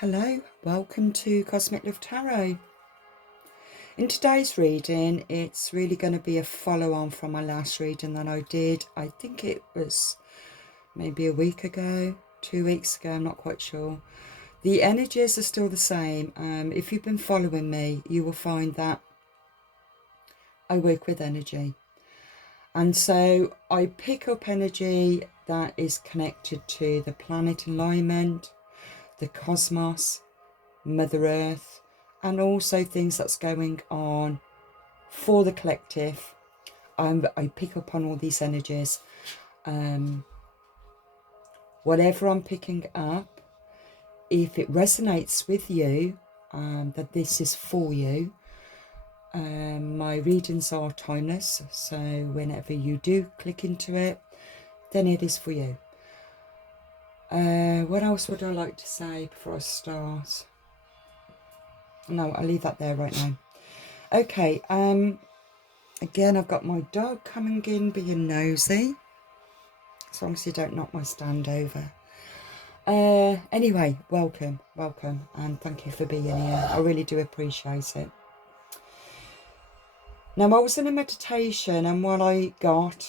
Hello, welcome to Cosmic Love Tarot. In today's reading, it's really going to be a follow-on from my last reading that I did. I think it was maybe a week ago, 2 weeks ago, I'm not quite sure. The energies are still the same. If you've been following me, you will find that I work with energy. And so I pick up energy that is connected to the planet alignment, the cosmos, Mother Earth, and also things that's going on for the collective. I pick up on all these energies. Whatever I'm picking up, if it resonates with you, that this is for you. My readings are timeless, so whenever you do click into it, then it is for you. What else would I like to say before I start? No, I'll leave that there right now. Okay, again, I've got my dog coming in, being nosy. As long as you don't knock my stand over. Anyway, welcome, and thank you for being here. I really do appreciate it. Now, I was in a meditation, and what I got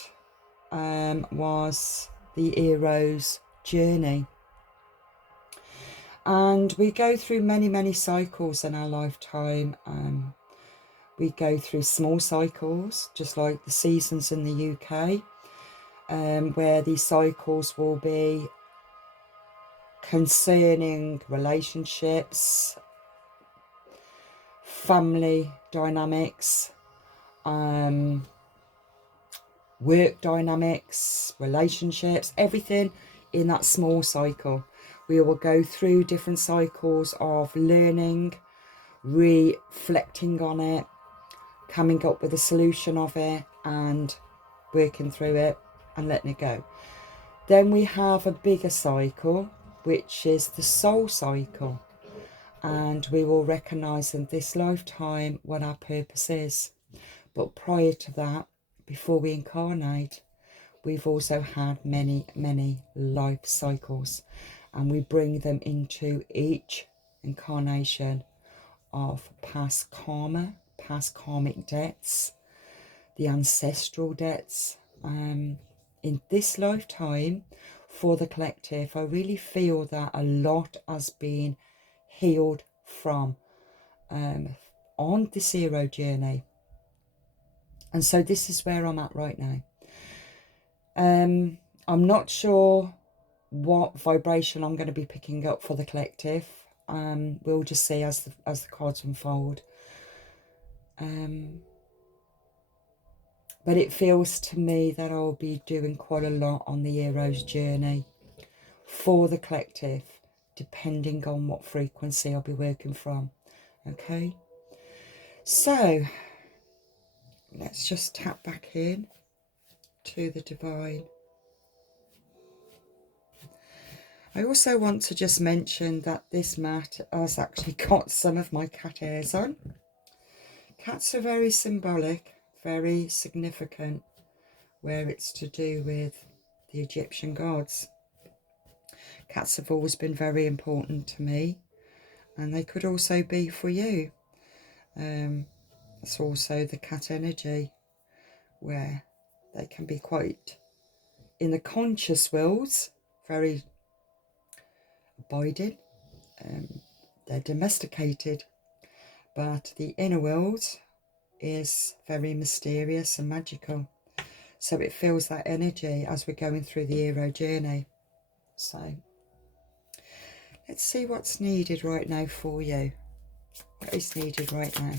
was the hero's journey. And we go through many cycles in our lifetime. We go through small cycles, just like the seasons in the UK, where these cycles will be concerning relationships, family dynamics, work dynamics, relationships, everything in that small cycle. We will go through different cycles of learning, reflecting on it, coming up with a solution of it and working through it and letting it go. Then we have a bigger cycle, which is the soul cycle, and we will recognize in this lifetime what our purpose is. But prior to that, before we incarnate, we've also had many life cycles, and we bring them into each incarnation of past karma, past karmic debts, the ancestral debts. In this lifetime, for the collective, I really feel that a lot has been healed from on this hero journey. And so this is where I'm at right now. I'm not sure what vibration I'm going to be picking up for the collective. We'll just see as the cards unfold. But it feels to me that I'll be doing quite a lot on the hero's journey for the collective, depending on what frequency I'll be working from. Okay, so let's just tap back in to the divine. I also want to just mention that this mat has actually got some of my cat hairs on. Cats are very symbolic, very significant, where it's to do with the Egyptian gods. Cats have always been very important to me, and they could also be for you. It's also the cat energy, where they can be quite, in the conscious worlds, very abiding. They're domesticated, but the inner world is very mysterious and magical. So it feels that energy as we're going through the hero journey. So let's see what's needed right now for you. What is needed right now?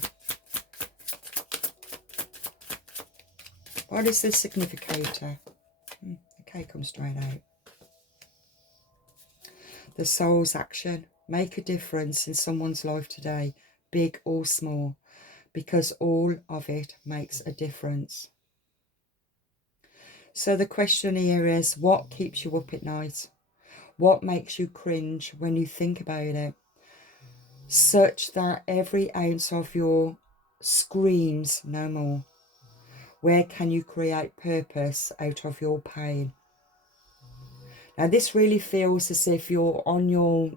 What is the significator? Okay, come straight out. The soul's action. Make a difference in someone's life today, big or small, because all of it makes a difference. So the question here is, what keeps you up at night? What makes you cringe when you think about it? Such that every ounce of your screams no more. Where can you create purpose out of your pain? Now this really feels as if you're on your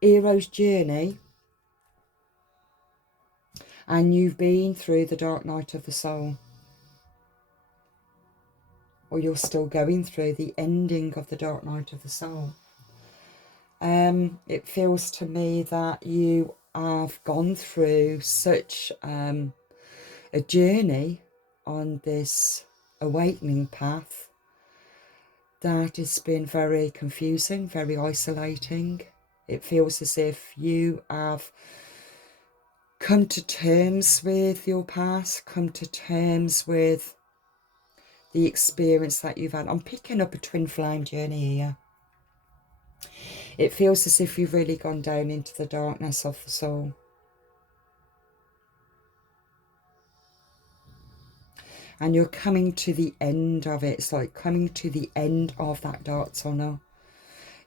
hero's journey, and you've been through the dark night of the soul, or you're still going through the ending of the dark night of the soul. It feels to me that you have gone through such a journey on this awakening path that it's been very confusing, very isolating. It feels as if you have come to terms with your past, come to terms with the experience that you've had. I'm picking up a twin flame journey here. It feels as if you've really gone down into the darkness of the soul. And you're coming to the end of it. It's like coming to the end of that dark tunnel.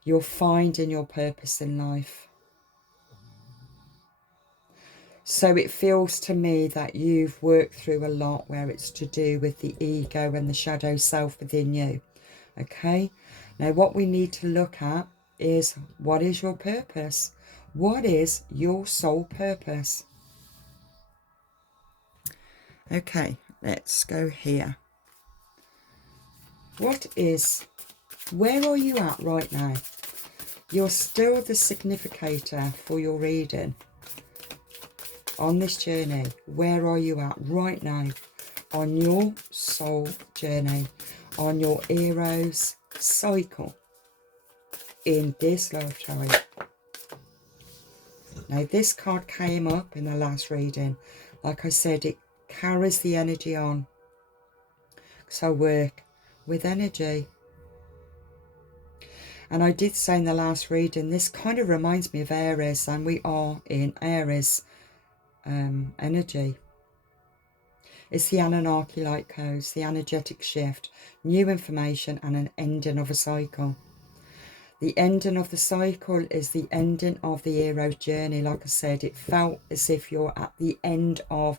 You're finding your purpose in life. So it feels to me that you've worked through a lot where it's to do with the ego and the shadow self within you. Okay? Now what we need to look at is, what is your purpose? What is your soul purpose? Okay, let's go here. Where are you at right now? You're still the significator for your reading. On this journey, where are you at right now on your soul journey, on your hero's cycle in this lifetime? Now, this card came up in the last reading. Like I said, it carries the energy on. So work with energy. And I did say in the last reading, this kind of reminds me of Aries, and we are in Aries energy. It's the Anunnaki light codes, the energetic shift, new information, and an ending of a cycle. The ending of the cycle is the ending of the hero's journey. Like I said, it felt as if you're at the end of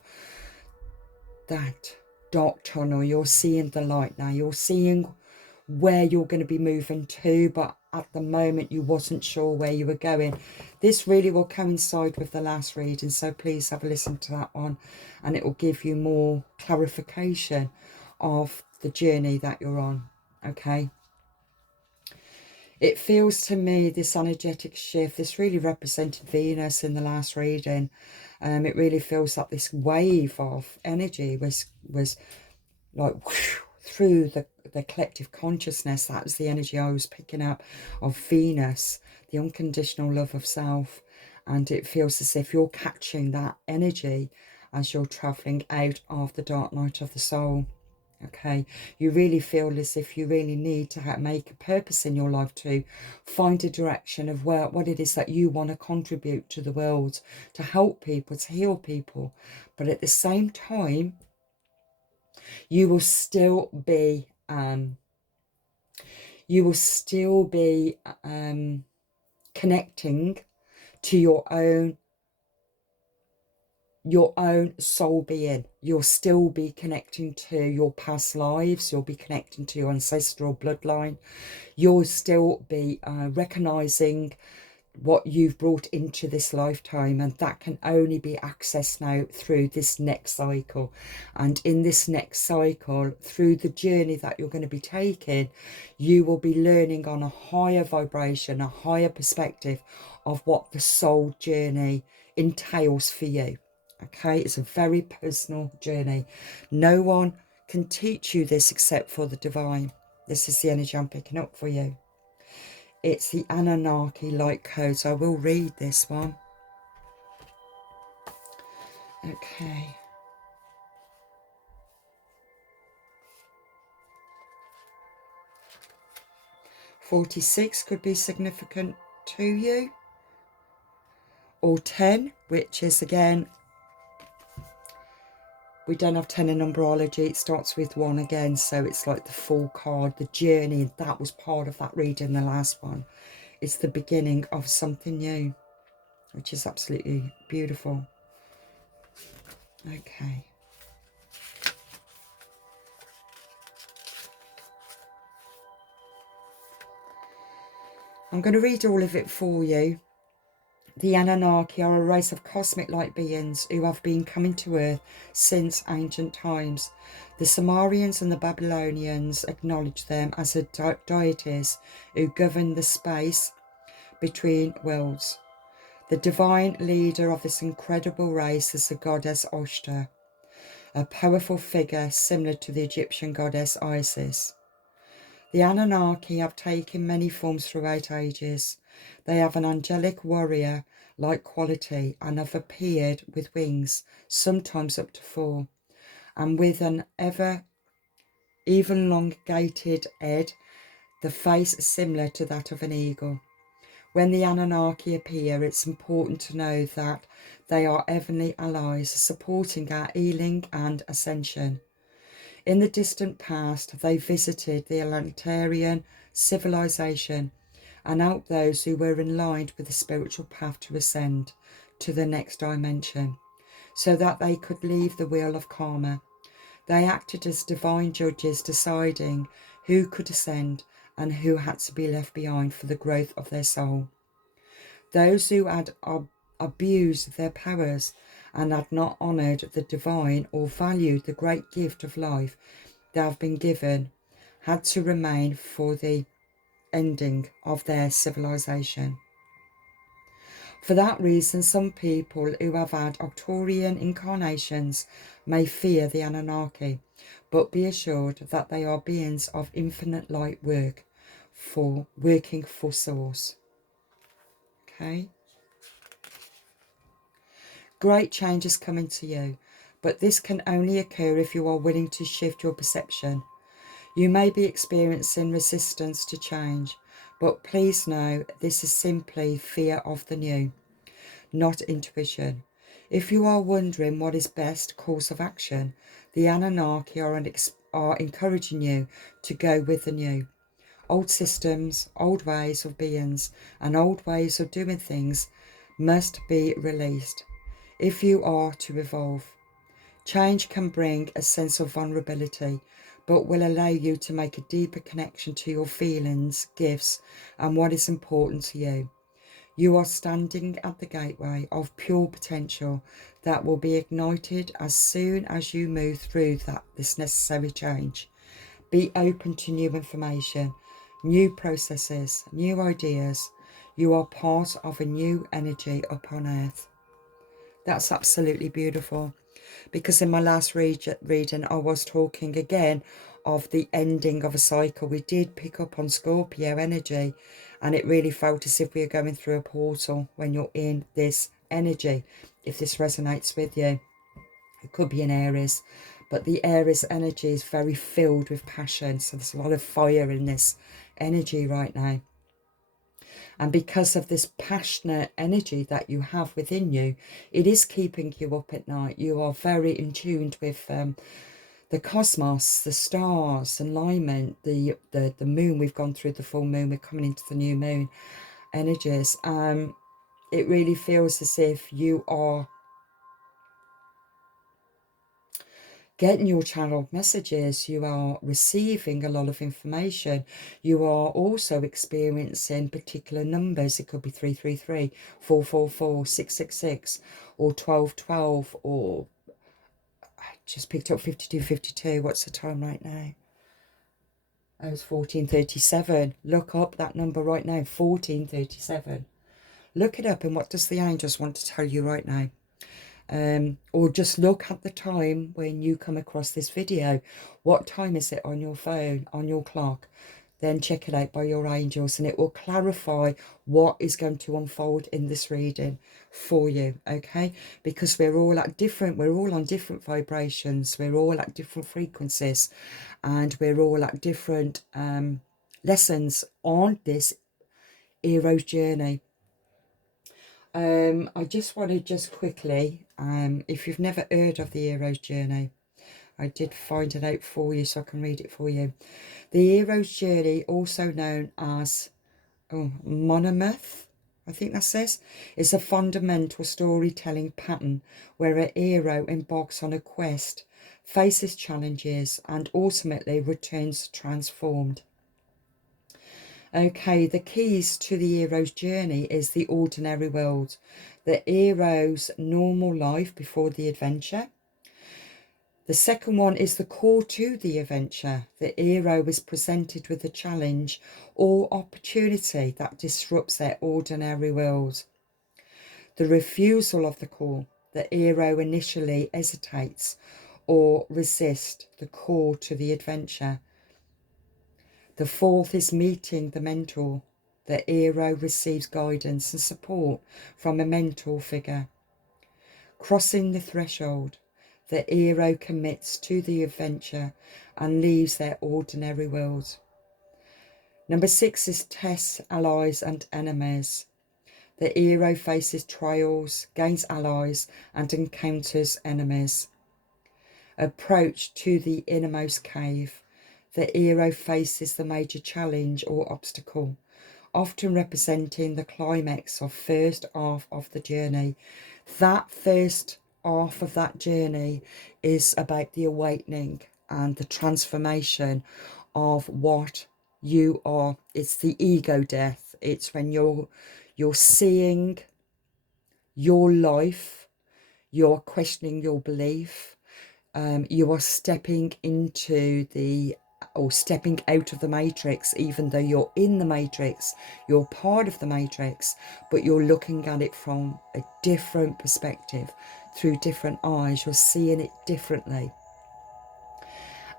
that dark tunnel. You're seeing the light now. You're seeing where you're going to be moving to, but at the moment you wasn't sure where you were going. This really will coincide with the last reading, so please have a listen to that one, and it will give you more clarification of the journey that you're on. Okay, it feels to me, this energetic shift, this really represented Venus in the last reading. It really feels like this wave of energy was like whoosh, through the collective consciousness. That was the energy I was picking up of Venus, the unconditional love of self. And it feels as if you're catching that energy as you're traveling out of the dark night of the soul. Okay, you really feel as if you really need to make a purpose in your life, to find a direction of what it is that you want to contribute to the world, to help people, to heal people. But at the same time, you will still be connecting to your own soul being. You'll still be connecting to your past lives. You'll be connecting to your ancestral bloodline. You'll still be recognizing what you've brought into this lifetime, and that can only be accessed now through this next cycle. And in this next cycle, through the journey that you're going to be taking, you will be learning on a higher vibration, a higher perspective of what the soul journey entails for you. Okay, it's a very personal journey. No one can teach you this except for the divine. This is the energy I'm picking up for you. It's the Anunnaki light code, so I will read this one. Okay. "46 could be significant to you. Or 10, which is, again, we don't have 10 in numerology. It starts with 1 again, so it's like the full card, the journey. That was part of that reading, the last one. It's the beginning of something new, which is absolutely beautiful. Okay. I'm going to read all of it for you. The Anunnaki are a race of cosmic light beings who have been coming to Earth since ancient times. The Sumerians and the Babylonians acknowledged them as deities who govern the space between worlds. The divine leader of this incredible race is the goddess Oshta, a powerful figure similar to the Egyptian goddess Isis. The Anunnaki have taken many forms throughout ages. They have an angelic warrior-like quality and have appeared with wings, sometimes up to 4, and with an even elongated head, the face is similar to that of an eagle. When the Anunnaki appear, it's important to know that they are heavenly allies supporting our healing and ascension. In the distant past, they visited the Atlantean civilization and helped those who were in line with the spiritual path to ascend to the next dimension, so that they could leave the wheel of karma. They acted as divine judges, deciding who could ascend and who had to be left behind for the growth of their soul. Those who had abused their powers and had not honoured the divine or valued the great gift of life they have been given had to remain for the ending of their civilization. For that reason, some people who have had Arcturian incarnations may fear the Anunnaki, but be assured that they are beings of infinite light working for Source. Okay? Great change is coming to you, but this can only occur if you are willing to shift your perception. You may be experiencing resistance to change, but please know this is simply fear of the new, not intuition. If you are wondering what is best course of action, the Anunnaki are encouraging you to go with the new. Old systems, old ways of beings, and old ways of doing things must be released if you are to evolve. Change can bring a sense of vulnerability, but will allow you to make a deeper connection to your feelings, gifts, and what is important to you. You are standing at the gateway of pure potential that will be ignited as soon as you move through this necessary change. Be open to new information, new processes, new ideas. You are part of a new energy upon Earth. That's absolutely beautiful. Because in my last reading, I was talking again of the ending of a cycle. We did pick up on Scorpio energy, and it really felt as if we were going through a portal when you're in this energy. If this resonates with you, it could be in Aries, but the Aries energy is very filled with passion. So there's a lot of fire in this energy right now. And because of this passionate energy that you have within you, it is keeping you up at night. You are very in tune with the cosmos, the stars, alignment, the moon. We've gone through the full moon. We're coming into the new moon energies. It really feels as if you are getting your channeled messages, you are receiving a lot of information, you are also experiencing particular numbers. It could be 333, 444, 666, or 1212, or I just picked up 5252. What's the time right now? Oh, it's 1437. Look up that number right now, 1437. Look it up, and what does the angels want to tell you right now? Or just look at the time when you come across this video. What time is it on your phone, on your clock? Then check it out by your angels, and it will clarify what is going to unfold in this reading for you. Okay, because we're all on different vibrations, we're all at different frequencies, and we're all at different lessons on this hero's journey. I just want to quickly, if you've never heard of the hero's journey, I did find it out for you so I can read it for you. The hero's journey, also known as monomyth, I think that says, is a fundamental storytelling pattern where a hero embarks on a quest, faces challenges, and ultimately returns transformed. Okay, the keys to the hero's journey is the ordinary world, the hero's normal life before the adventure. The second one is the core to the adventure. The hero is presented with a challenge or opportunity that disrupts their ordinary world. The refusal of the call. The hero initially hesitates or resists the call to the adventure. The fourth is meeting the mentor. The hero receives guidance and support from a mentor figure. Crossing the threshold. The hero commits to the adventure and leaves their ordinary world. Number 6 is tests, allies and enemies. The hero faces trials, gains allies and encounters enemies. Approach to the innermost cave. The hero faces the major challenge or obstacle, often representing the climax of first half of the journey. That first half of that journey is about the awakening and the transformation of what you are. It's the ego death. It's when you're seeing your life, you're questioning your belief, you are stepping into stepping out of the matrix. Even though you're in the matrix, you're part of the matrix, but you're looking at it from a different perspective, through different eyes. You're seeing it differently,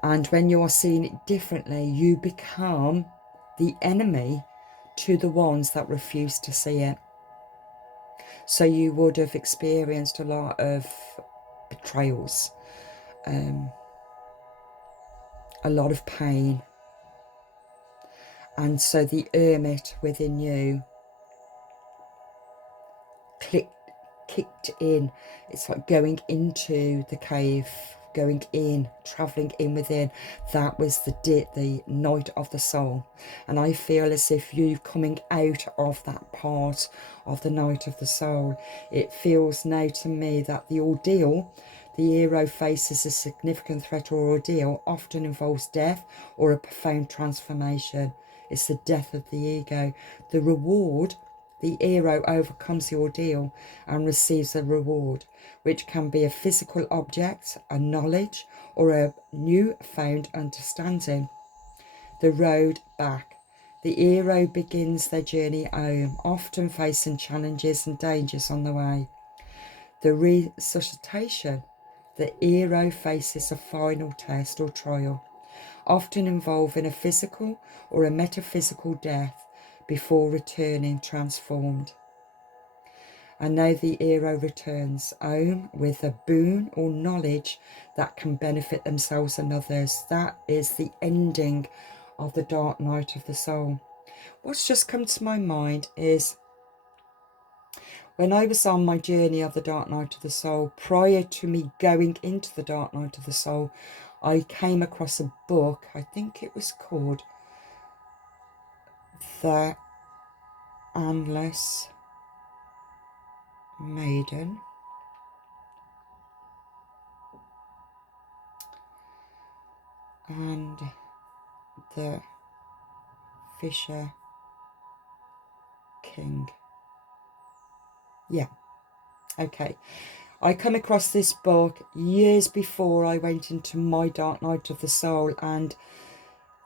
and when you are seeing it differently, you become the enemy to the ones that refuse to see it. So you would have experienced a lot of betrayals, a lot of pain. And so the hermit within you kicked in. It's like going into the cave, going in, traveling in within. That was the night of the soul. And I feel as if you're coming out of that part of the night of the soul. It feels now to me that the ordeal the hero faces, a significant threat or ordeal, often involves death or a profound transformation. It's the death of the ego. The reward, the hero overcomes the ordeal and receives a reward, which can be a physical object, a knowledge, or a new-found understanding. The road back. The hero begins their journey home, often facing challenges and dangers on the way. The resuscitation. The hero faces a final test or trial, often involving a physical or a metaphysical death before returning transformed. And now the hero returns home with a boon or knowledge that can benefit themselves and others. That is the ending of the dark night of the soul. What's just come to my mind is when I was on my journey of the dark night of the soul, prior to me going into the dark night of the soul, I came across a book. I think it was called The Endless Maiden. And the Fisher King. Yeah, okay. I come across this book years before I went into my dark night of the soul, and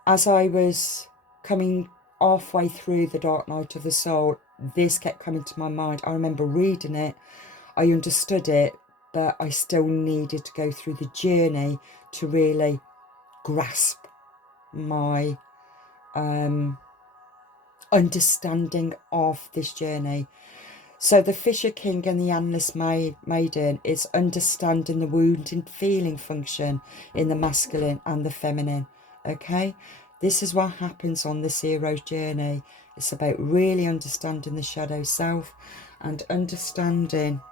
as I was coming halfway through the dark night of the soul, this kept coming to my mind. I remember reading it, I understood it, but I still needed to go through the journey to really grasp my understanding of this journey. So the Fisher King and the Endless Maiden is understanding the wounding feeling function in the masculine and the feminine. Okay, this is what happens on this hero's journey. It's about really understanding the shadow self and understanding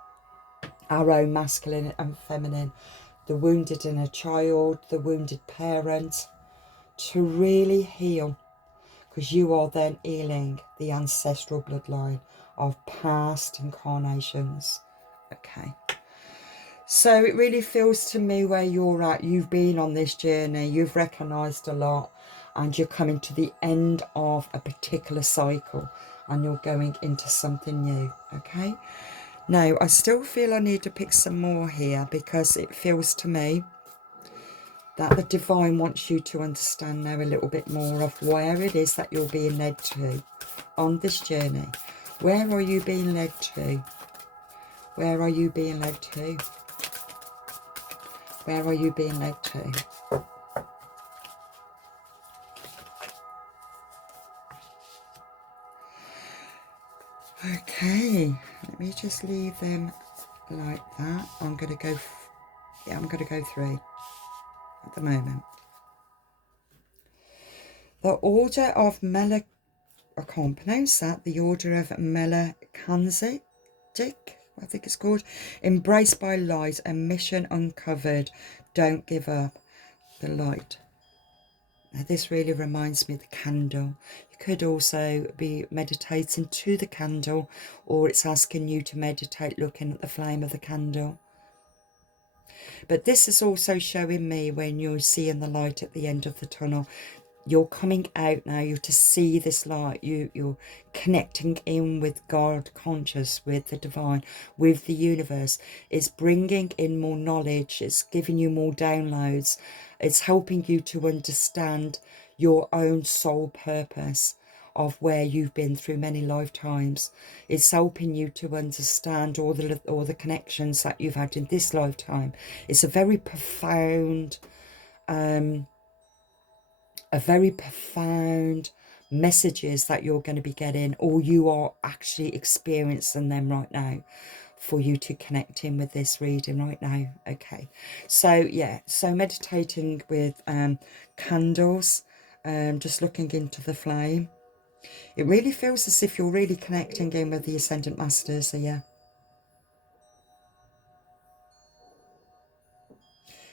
our own masculine and feminine, the wounded inner child, the wounded parent, to really heal, because you are then healing the ancestral bloodline of past incarnations. Okay, so it really feels to me where you're at, you've been on this journey, you've recognized a lot, and you're coming to the end of a particular cycle and you're going into something new. Okay, now I still feel I need to pick some more here, because it feels to me that the divine wants you to understand now a little bit more of where it is that you're being led to on this journey. Where are you being led to? Where are you being led to? Where are you being led to? Okay, let me just leave them like that. I'm going to go, yeah, I'm going to go 3 at the moment. The Order of I can't pronounce that. The Order of Melchizedek, I think it's called. Embraced by light, a mission uncovered. Don't give up. The light. Now this really reminds me of the candle. You could also be meditating to the candle, or it's asking you to meditate looking at the flame of the candle. But this is also showing me when you're seeing the light at the end of the tunnel. You're coming out now, you're to see this light, you're connecting in with God conscious, with the divine, with the universe. It's bringing in more knowledge, it's giving you more downloads, it's helping you to understand your own soul purpose of where you've been through many lifetimes. It's helping you to understand all the connections that you've had in this lifetime. It's a very profound messages that you're going to be getting, or you are actually experiencing them right now, for you to connect in with this reading right now. Okay, so yeah, so meditating with candles, just looking into the flame. It really feels as if you're really connecting in with the Ascendant Masters here.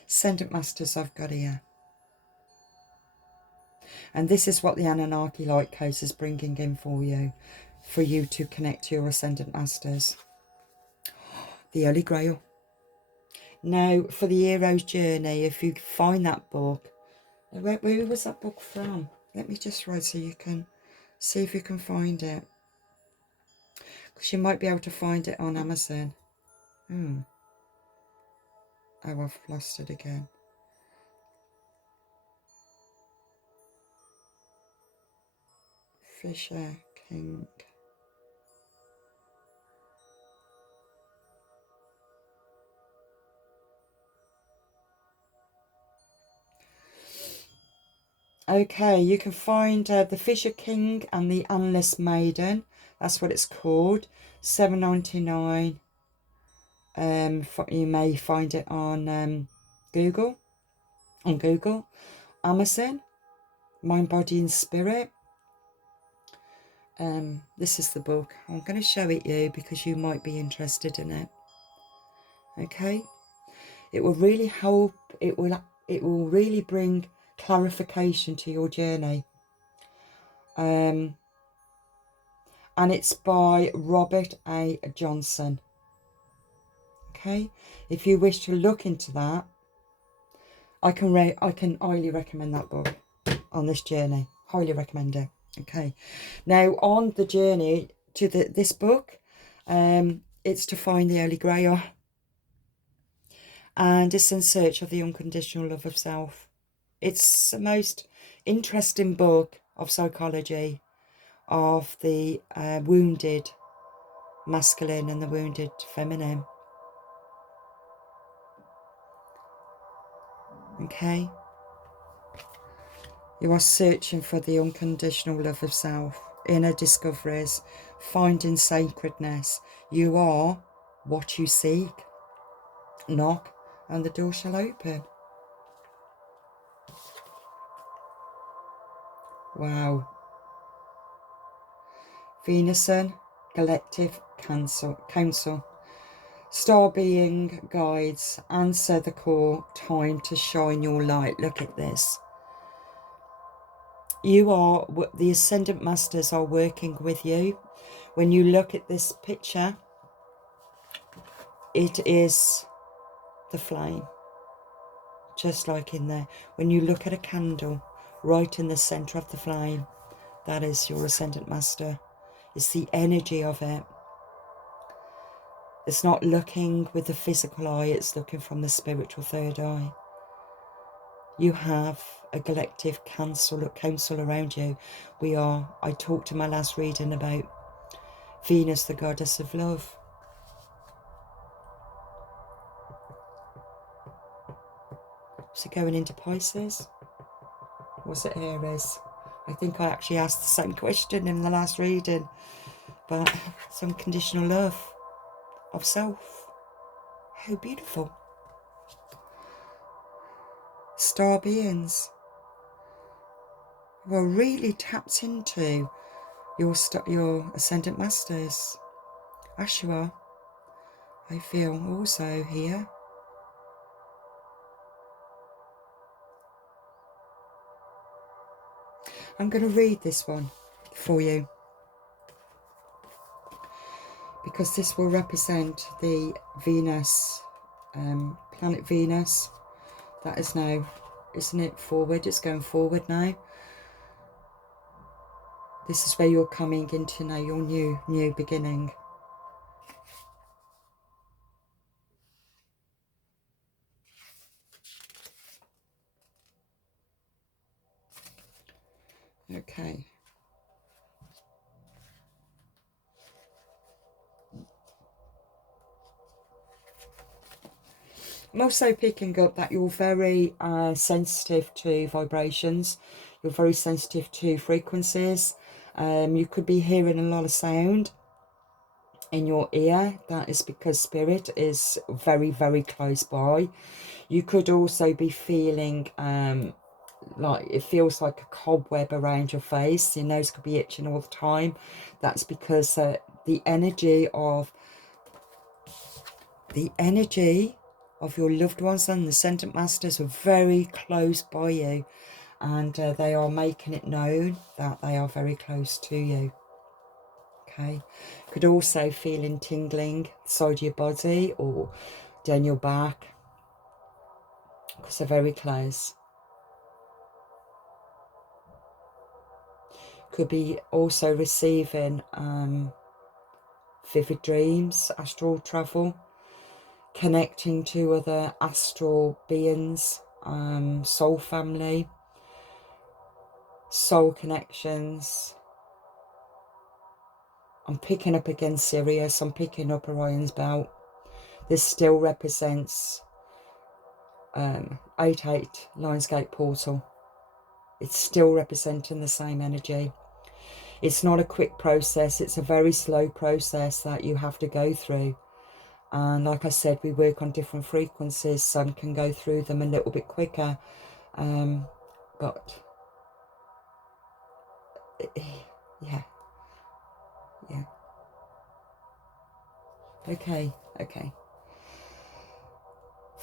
Ascendant Masters I've got here. And this is what the Anunnaki light code is bringing in for you to connect to your Ascendant Masters. The Holy Grail. Now, for the hero's journey, if you find that book, where was that book from? Let me just write so you can see if you can find it. Because you might be able to find it on Amazon. Oh, I've lost it again. Fisher King. Okay, you can find the Fisher King and the Endless Maiden. That's what it's called. $7.99. You may find it on Google. Amazon. Mind, Body and Spirit. This is the book. I'm going to show it you because you might be interested in it. Okay, it will really help. It will really bring clarification to your journey. And it's by Robert A. Johnson. Okay, if you wish to look into that, I can highly recommend that book on this journey. Highly recommend it. Okay, now on the journey to this book, it's to find the Holy Grail, and it's in search of the unconditional love of self. It's the most interesting book of psychology of the wounded masculine and the wounded feminine. Okay, you are searching for the unconditional love of self, inner discoveries, finding sacredness. You are what you seek. Knock and the door shall open. Wow. Venusian Collective Council. Star being guides, answer the call, time to shine your light. Look at this. The Ascendant Masters are working with you. When you look at this picture, it is the flame. Just like in there. When you look at a candle, right in the centre of the flame. That is your Ascendant Master. It's the energy of it. It's not looking with the physical eye, it's looking from the spiritual third eye. You have a collective council around you. I talked in my last reading about Venus, the goddess of love. Is it going into Pisces? Was it Aries? I think I actually asked the same question in the last reading. But some conditional love of self. How beautiful. Star beings. Well, really tapped into your Ascendant Masters. Ashura, I feel also here. I'm going to read this one for you, because this will represent the Venus, planet Venus. That is now, isn't it, forward? It's going forward now. This is where you're coming into now your new beginning. Okay. I'm also picking up that you're very sensitive to vibrations. You're very sensitive to frequencies. You could be hearing a lot of sound in your ear. That is because spirit is very, very close by. You could also be feeling like it feels like a cobweb around your face. Your nose could be itching all the time. That's because the energy of your loved ones and the Ascendant Masters are very close by you, and they are making it known that they are very close to you. Okay, could also feeling tingling inside your body or down your back, because they're very close. Could be also receiving vivid dreams, astral travel, connecting to other astral beings, soul family, soul connections. I'm picking up again Sirius, I'm picking up Orion's belt. This still represents 8-8 Lionsgate portal. It's still representing the same energy. It's not a quick process, it's a very slow process that you have to go through. And like I said, we work on different frequencies, some can go through them a little bit quicker. But yeah. Okay.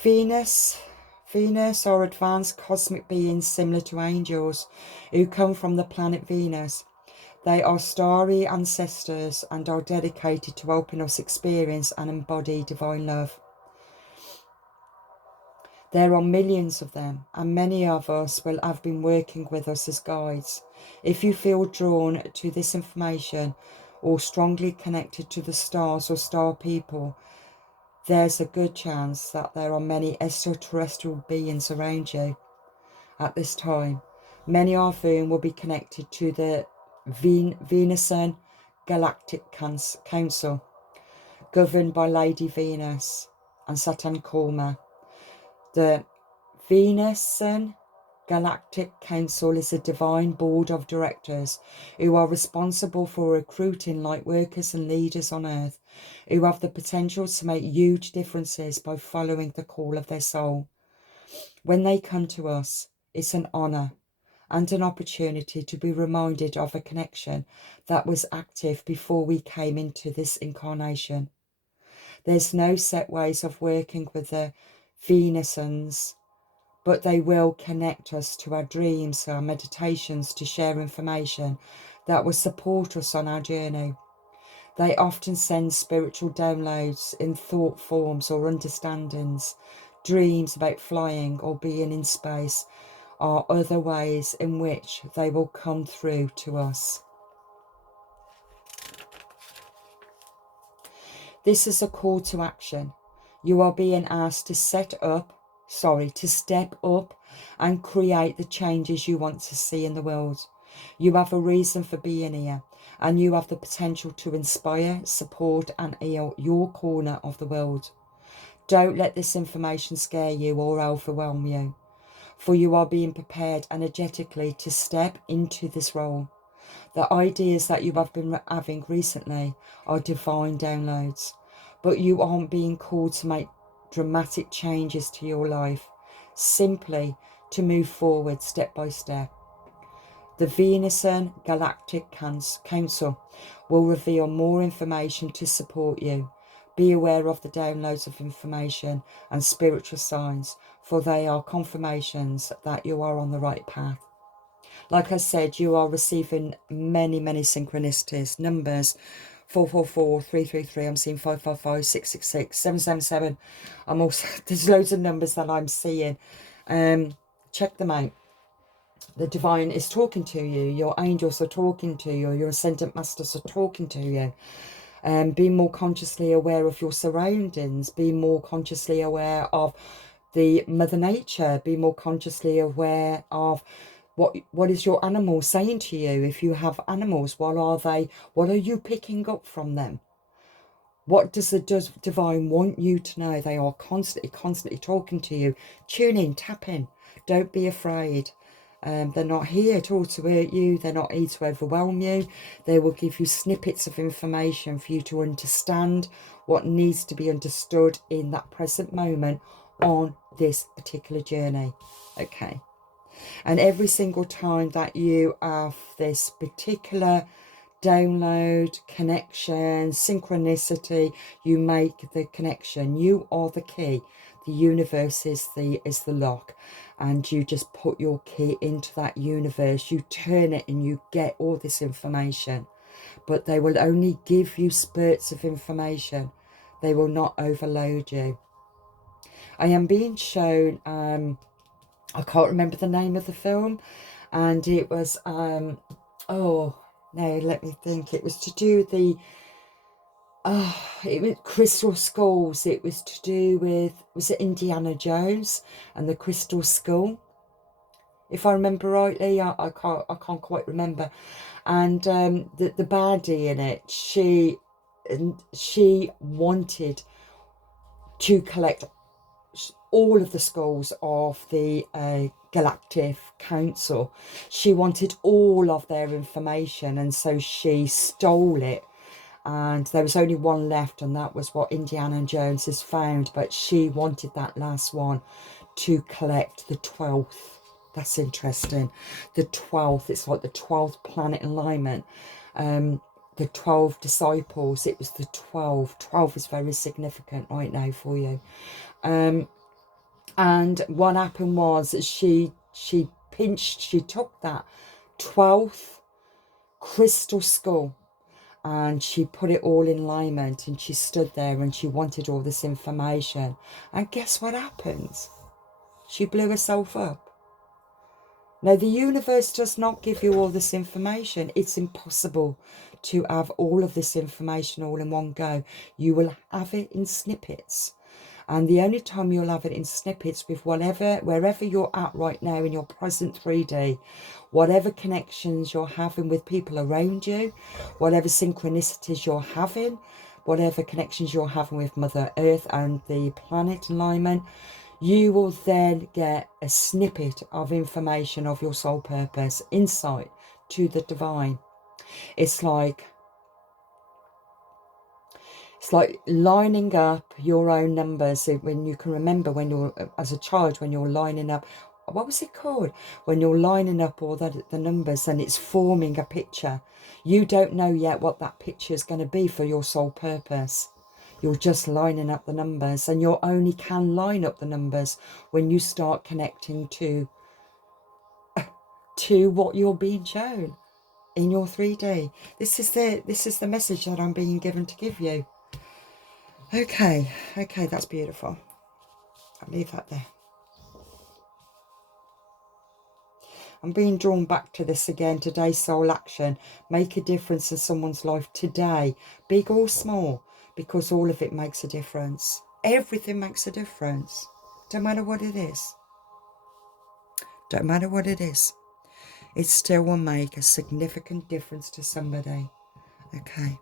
Venus are advanced cosmic beings similar to angels who come from the planet Venus. They are starry ancestors and are dedicated to helping us experience and embody divine love. There are millions of them, and many of us will have been working with us as guides. If you feel drawn to this information or strongly connected to the stars or star people, there's a good chance that there are many extraterrestrial beings around you at this time, many of whom will be connected to the Venusian Galactic Council, governed by Lady Venus and Satan Kalma. The Venusian Galactic Council is a divine board of directors who are responsible for recruiting light workers and leaders on Earth who have the potential to make huge differences by following the call of their soul. When they come to us, it's an honour and an opportunity to be reminded of a connection that was active before we came into this incarnation. There's no set ways of working with the Venusians, but they will connect us to our dreams, our meditations, to share information that will support us on our journey. They often send spiritual downloads in thought forms or understandings, dreams about flying or being in space, are other ways in which they will come through to us. This is a call to action. You are being asked to step up and create the changes you want to see in the world. You have a reason for being here, and you have the potential to inspire, support, and heal your corner of the world. Don't let this information scare you or overwhelm you, for you are being prepared energetically to step into this role. The ideas that you have been having recently are divine downloads, but you aren't being called to make dramatic changes to your life, simply to move forward step by step. The Venusian Galactic Council will reveal more information to support you. Be aware of the downloads of information and spiritual signs, for they are confirmations that you are on the right path. Like I said, you are receiving many, many synchronicities. Numbers 444, 333. I'm seeing 555, 666, 777. I'm also, there's loads of numbers that I'm seeing. Check them out. The divine is talking to you. Your angels are talking to you. Your ascendant masters are talking to you. Be more consciously aware of your surroundings. Be more consciously aware of the Mother Nature. Be more consciously aware of what is your animal saying to you. If you have animals, what are you picking up from them? What does the divine want you to know? They are constantly talking to you. Tune in, tap in. Don't be afraid. They're not here at all to hurt you. They're not here to overwhelm you. They will give you snippets of information for you to understand what needs to be understood in that present moment on this particular journey. Okay. And every single time that you have this particular download, connection, synchronicity, you make the connection. You are the key. The universe is the lock, and you just put your key into that universe. You turn it and you get all this information, but they will only give you spurts of information. They will not overload you. I am being shown I can't remember the name of the film, and it was oh no, let me think. It was to do with the it was crystal skulls. It was to do with, was it Indiana Jones and the crystal skull? If I remember rightly, I can't quite remember. And the baddie in it, she wanted to collect all of the skulls of the Galactic Council. She wanted all of their information, and so she stole it. And there was only one left, and that was what Indiana Jones has found. But she wanted that last one to collect the 12th. That's interesting. The 12th, it's like the 12th planet alignment. The 12 disciples, it was the 12. 12 is very significant right now for you. And what happened was she took that 12th crystal skull, and she put it all in alignment, and she stood there and she wanted all this information. And guess what happens? She blew herself up. Now, the universe does not give you all this information. It's impossible to have all of this information all in one go. You will have it in snippets. And the only time you'll have it in snippets with wherever you're at right now in your present 3D, whatever connections you're having with people around you, whatever synchronicities you're having, whatever connections you're having with Mother Earth and the planet alignment, you will then get a snippet of information of your soul purpose, insight to the divine. It's like lining up your own numbers. When you can remember when you're, as a child, when you're lining up, what was it called? When you're lining up all the numbers and it's forming a picture. You don't know yet what that picture is going to be for your soul purpose. You're just lining up the numbers, and you only can line up the numbers when you start connecting to what you're being shown in your 3D. This is the message that I'm being given to give you. Okay, that's beautiful. I'll leave that there. I'm being drawn back to this again. Today's soul action. Make a difference in someone's life today, big or small, because all of it makes a difference. Everything makes a difference. Don't matter what it is. Don't matter what it is. It still will make a significant difference to somebody. Okay.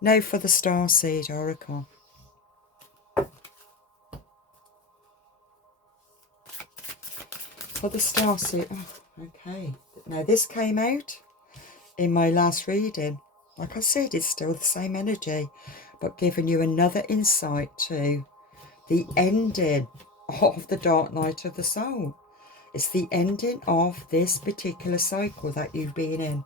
Now for the Starseed Oracle. For the Starseed. Oh, okay. Now this came out in my last reading. Like I said, it's still the same energy, but giving you another insight to the ending of the dark night of the soul. It's the ending of this particular cycle that you've been in.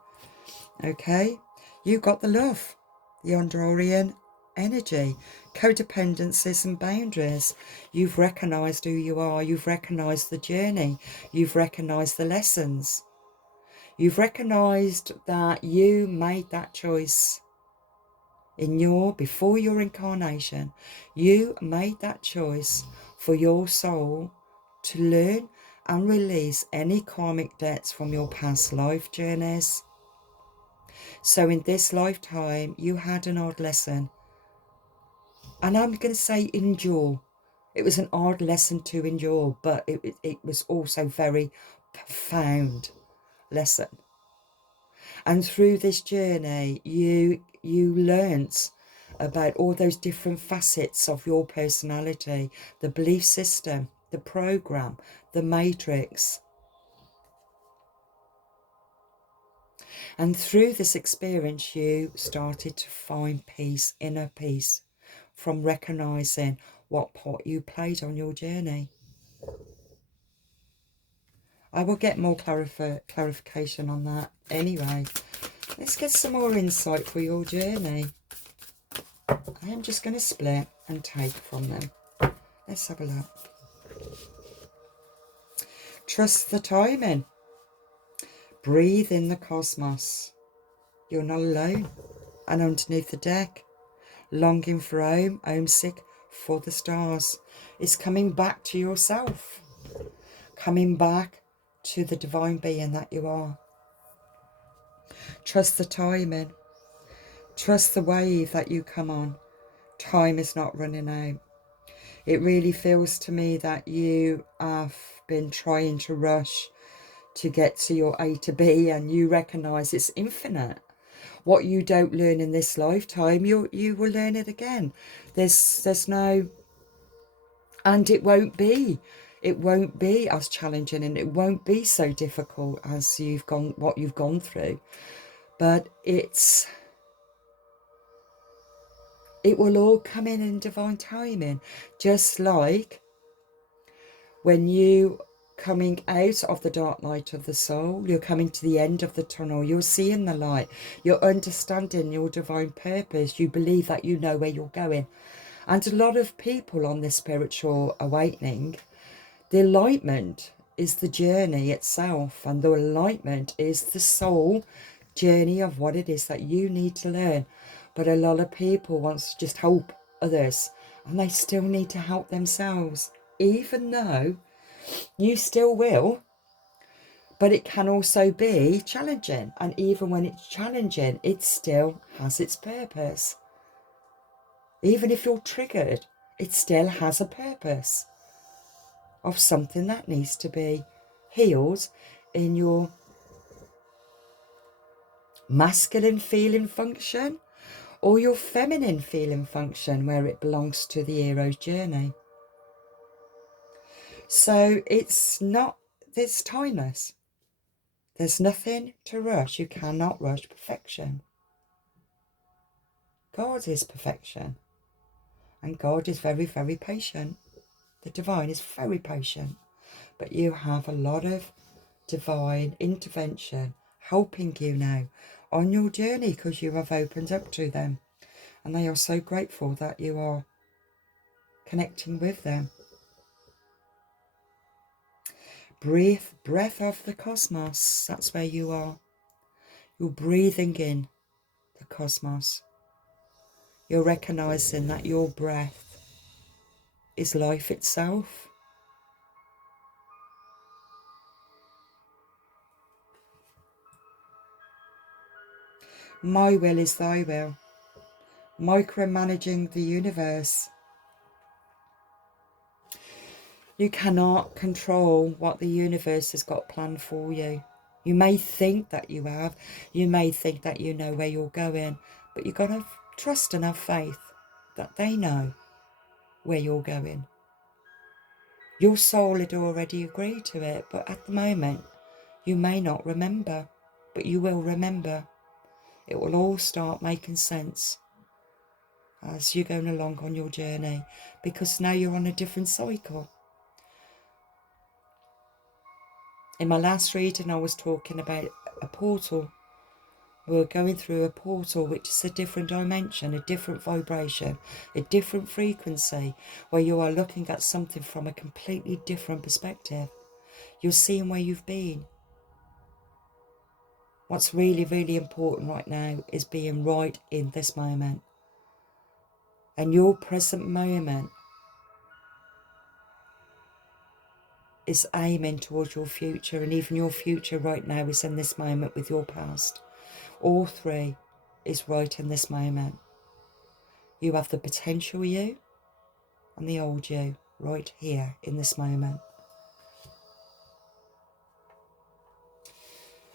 Okay? You got the love, the Andorian energy, codependencies and boundaries. You've recognised who you are. You've recognised the journey. You've recognised the lessons. You've recognised that you made that choice before your incarnation. You made that choice for your soul to learn and release any karmic debts from your past life journeys. So in this lifetime, you had an hard lesson. And I'm going to say endure. It was an hard lesson to endure, but it was also very profound lesson. And through this journey, you learnt about all those different facets of your personality, the belief system, the program, the matrix. And through this experience, you started to find peace, inner peace, from recognizing what part you played on your journey. I will get more clarification on that anyway. Let's get some more insight for your journey. I am just going to split and take from them. Let's have a look. Trust the timing. Breathe in the cosmos. You're not alone. And underneath the deck, longing for home, homesick for the stars. It's coming back to yourself. Coming back to the divine being that you are. Trust the timing. Trust the wave that you come on. Time is not running out. It really feels to me that you have been trying to rush to get to your A to B, and you recognise it's infinite. What you don't learn in this lifetime, you will learn it again. There's no, and it won't be as challenging, and it won't be so difficult as what you've gone through. But it will all come in divine timing, just like when you coming out of the dark night of the soul, you're coming to the end of the tunnel, you're seeing the light, you're understanding your divine purpose, you believe that you know where you're going. And a lot of people on this spiritual awakening, the enlightenment is the journey itself, and the enlightenment is the soul journey of what it is that you need to learn. But a lot of people want to just help others, and they still need to help themselves, even though you still will, but it can also be challenging. And even when it's challenging, it still has its purpose. Even if you're triggered, it still has a purpose of something that needs to be healed in your masculine feeling function or your feminine feeling function, where it belongs to the hero's journey. So it's timeless. There's nothing to rush. You cannot rush perfection. God is perfection. And God is very, very patient. The divine is very patient. But you have a lot of divine intervention helping you now on your journey, because you have opened up to them. And they are so grateful that you are connecting with them. Breath of the cosmos. That's where you are. You're breathing in the cosmos. You're recognizing that your breath is life itself. My will is thy will. Micromanaging the universe. You cannot control what the universe has got planned for you. You may think that you have. You may think that you know where you're going. But you've got to trust and have faith that they know where you're going. Your soul had already agreed to it. But at the moment, you may not remember. But you will remember. It will all start making sense as you're going along on your journey. Because now you're on a different cycle. In my last reading, I was talking about a portal. We're going through a portal, which is a different dimension, a different vibration, a different frequency, where you are looking at something from a completely different perspective. You're seeing where you've been. What's really, really important right now is being right in this moment. And your present moment is aiming towards your future, and even your future right now is in this moment with your past. All three is right in this moment. You have the potential you and the old you right here in this moment.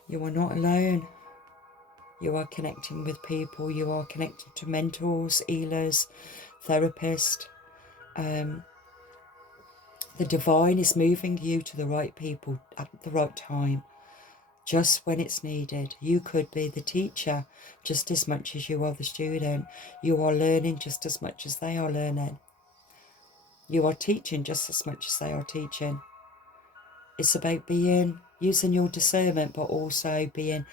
You are not alone. You are connecting with people. You are connected to mentors, healers, therapists. The divine is moving you to the right people at the right time, just when it's needed. You could be the teacher just as much as you are the student. You are learning just as much as they are learning. You are teaching just as much as they are teaching. It's about using your discernment, but also being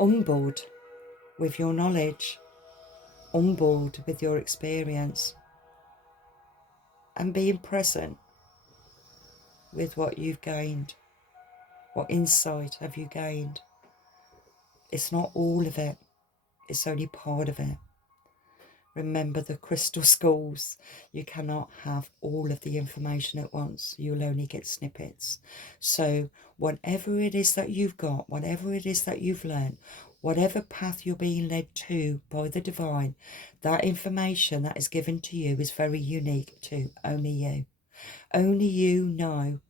on board with your knowledge, on board with your experience, and being present with what you've gained. What insight have you gained? It's not all of it. It's only part of it. Remember the crystal skulls. You cannot have all of the information at once. You'll only get snippets. So whatever it is that you've got, whatever it is that you've learned, whatever path you're being led to by the divine, that information that is given to you is very unique to only you. Only you know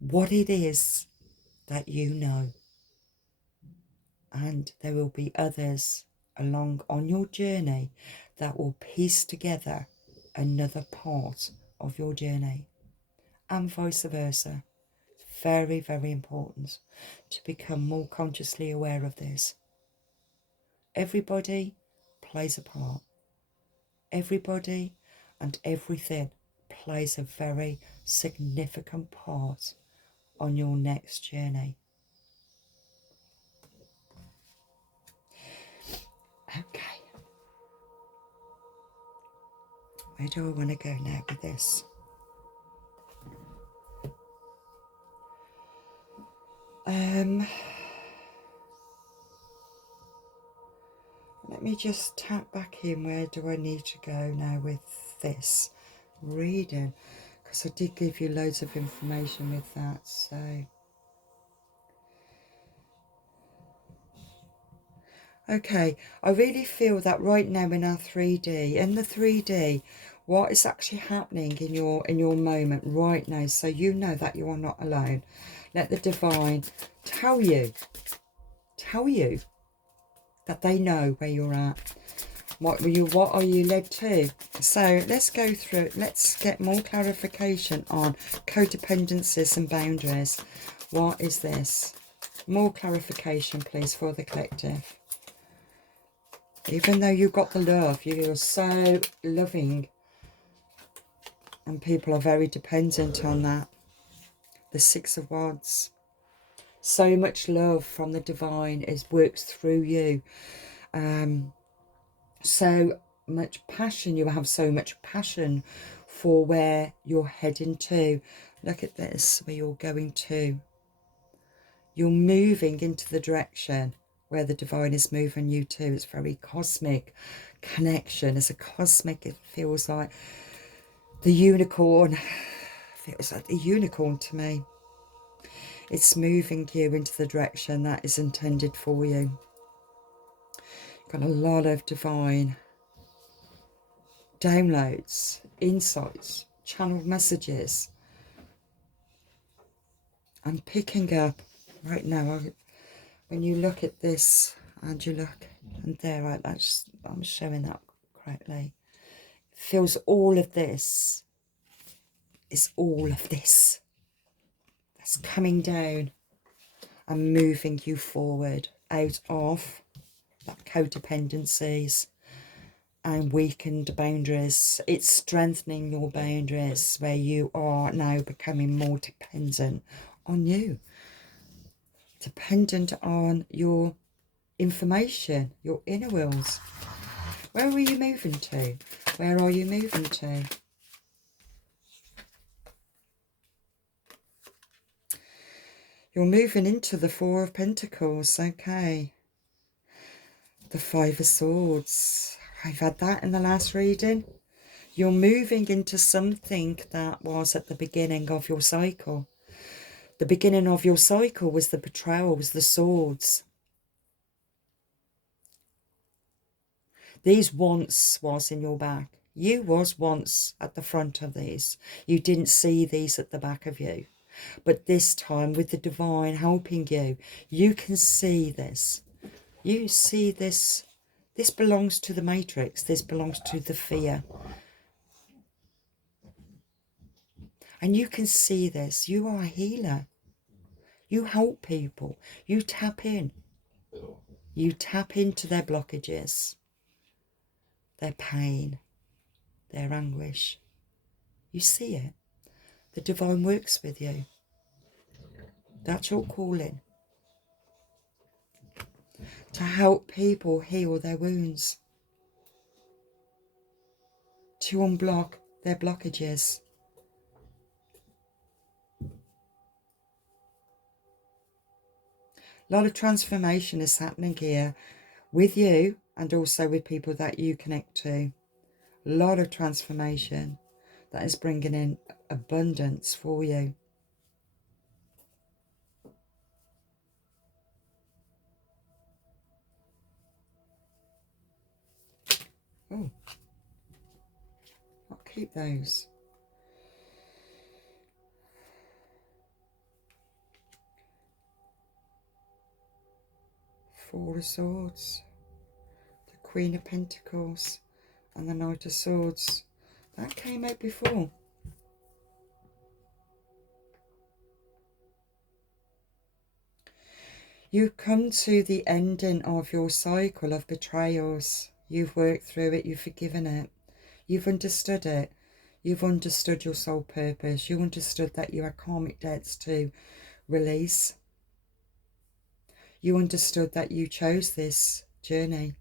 what it is that you know. And there will be others along on your journey that will piece together another part of your journey, and vice versa. It's very, very important to become more consciously aware of this. Everybody plays a part. Everybody and everything plays a very significant part on your next journey. Okay. Where do I want to go now with this? Let me just tap back in. Where do I need to go now with this reading? Because I did give you loads of information with that. So, okay, I really feel that right now in our 3D, in the 3D, what is actually happening in your moment right now, so you know that you are not alone. Let the divine tell you that they know where you're at. What are you led to? So let's go through it. Let's get more clarification on codependencies and boundaries. What is this? More clarification, please, for the collective. Even though you've got the love, you are so loving. And people are very dependent on that. The Six of Wands. So much love from the divine works through you. So much passion. You have so much passion for where you're heading to. Look at this, where you're going to. You're moving into the direction where the divine is moving you to. It's very cosmic connection. It's a cosmic, it feels like the unicorn. Feels like the unicorn to me. It's moving you into the direction that is intended for you. Got a lot of divine downloads, insights, channeled messages. I'm picking up right now, when you look at this and you look, and there, right, I'm showing that correctly. It feels all of this is all of this that's coming down and moving you forward out of that codependencies and weakened boundaries. It's strengthening your boundaries where you are now becoming more dependent on you, dependent on your information, your inner wills. Where are you moving to? Where are you moving to? You're moving into the Four of Pentacles, okay. The Five of Swords. I've had that in the last reading. You're moving into something that was at the beginning of your cycle. The beginning of your cycle was the betrayal, was the swords. These once was in your back. You was once at the front of these. You didn't see these at the back of you. But this time, with the divine helping you, you can see this. You see this. This belongs to the matrix. This belongs to the fear. And you can see this. You are a healer. You help people. You tap in. You tap into their blockages, their pain, their anguish. You see it. The divine works with you. That's your calling. To help people heal their wounds. To unblock their blockages. A lot of transformation is happening here with you and also with people that you connect to. A lot of transformation that is bringing in abundance for you. Oh, I'll keep those. Four of Swords, the Queen of Pentacles, and the Knight of Swords. That came out before. You've come to the ending of your cycle of betrayals. You've worked through it, you've forgiven it, you've understood it. You've understood your soul purpose. You understood that you had karmic debts to release. You understood that you chose this journey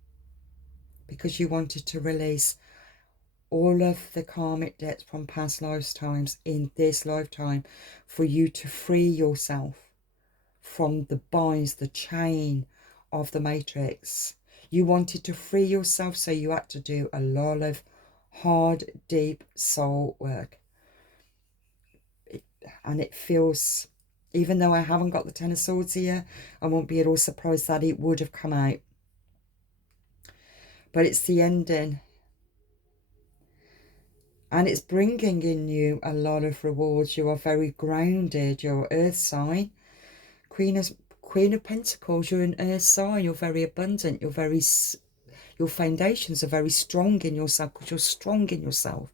because you wanted to release all of the karmic debts from past lifetimes in this lifetime, for you to free yourself from the binds, the chain of the matrix. You wanted to free yourself, so you had to do a lot of hard, deep soul work. And it feels, even though I haven't got the Ten of Swords here, I won't be at all surprised that it would have come out. But it's the ending. And it's bringing in you a lot of rewards. You are very grounded. You're earth sign. Queen of Pentacles, you're an earth sign. You're very abundant. Your foundations are very strong in yourself because you're strong in yourself.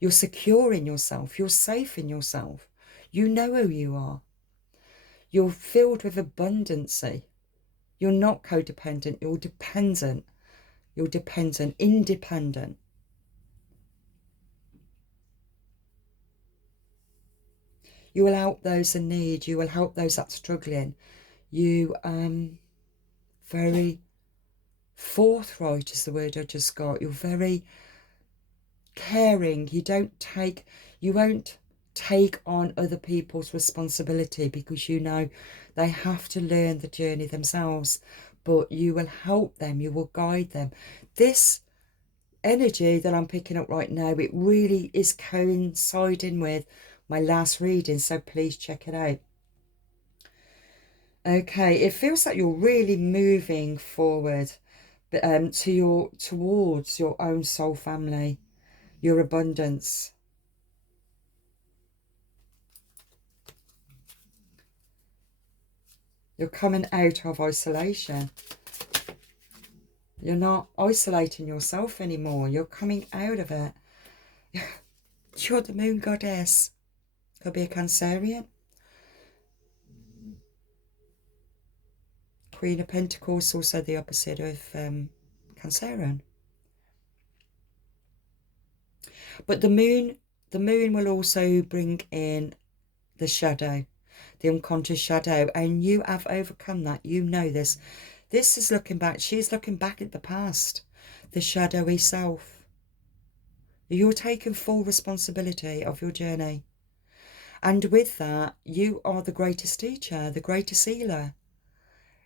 You're secure in yourself. You're safe in yourself. You know who you are. You're filled with abundancy. You're not codependent. You're dependent. You're dependent, independent. You will help those in need. You will help those that are struggling. You very forthright is the word I just got. You're very caring. You won't take on other people's responsibility because you know they have to learn the journey themselves, but you will help them, you will guide them. This energy that I'm picking up right now, it really is coinciding with my last reading, so please check it out. Okay, it feels like you're really moving forward, towards your own soul family, your abundance. You're coming out of isolation. You're not isolating yourself anymore. You're coming out of it. You're the moon goddess. Could be a Cancerian. Queen of Pentacles, also the opposite of Cancerian. But the moon will also bring in the shadow, the unconscious shadow, and you have overcome that. You know this. This is looking back. She's looking back at the past, the shadowy self. You're taking full responsibility of your journey. And with that, you are the greatest teacher, the greatest healer.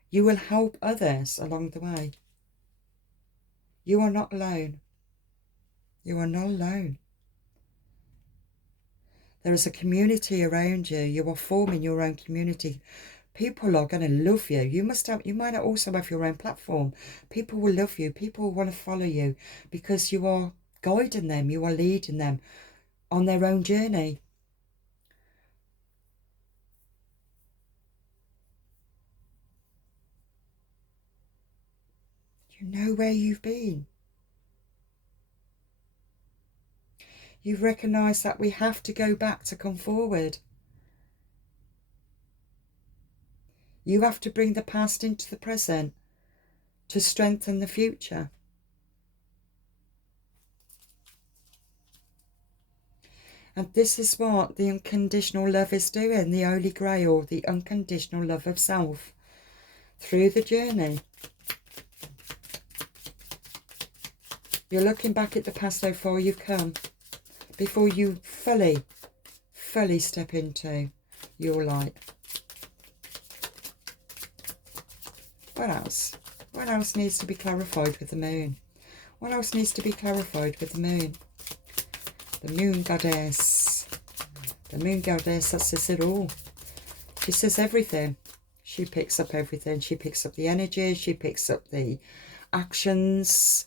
You will help others along the way. You are not alone. You are not alone. There is a community around you. You are forming your own community. People are going to love you. You might also have your own platform. People will love you. People will want to follow you because you are guiding them. You are leading them on their own journey. You know where you've been. You've recognised that we have to go back to come forward. You have to bring the past into the present to strengthen the future. And this is what the unconditional love is doing, the Holy Grail, the unconditional love of self through the journey. You're looking back at the past, how far you've come, before you fully step into your light. What else? What else needs to be clarified with the moon? What else needs to be clarified with the moon? The moon goddess. The moon goddess, that says it all. She says everything. She picks up everything. She picks up the energy. She picks up the actions,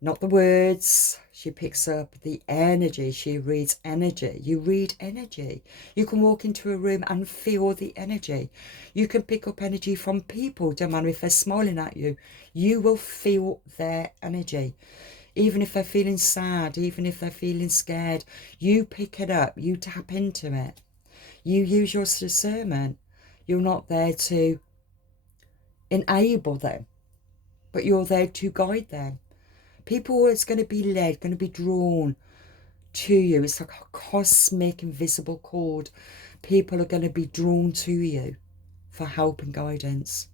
not the words. She picks up the energy. She reads energy. You read energy. You can walk into a room and feel the energy. You can pick up energy from people. Don't matter if they're smiling at you. You will feel their energy. Even if they're feeling sad, even if they're feeling scared, you pick it up. You tap into it. You use your discernment. You're not there to enable them, but you're there to guide them. People are going to be led, going to be drawn to you. It's like a cosmic invisible cord. People are going to be drawn to you for help and guidance.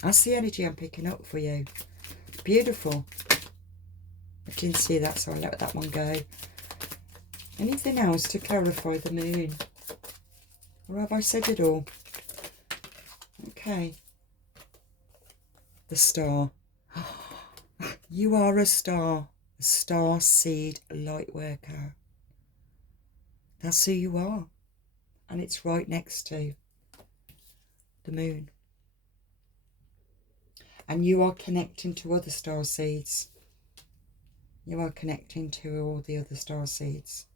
That's the energy I'm picking up for you. Beautiful. I didn't see that, so I'll let that one go. Anything else to clarify the moon? Or have I said it all? Okay. The star. You are a star seed light worker. That's who you are. And it's right next to the moon. And you are connecting to other star seeds. You are connecting to all the other star seeds.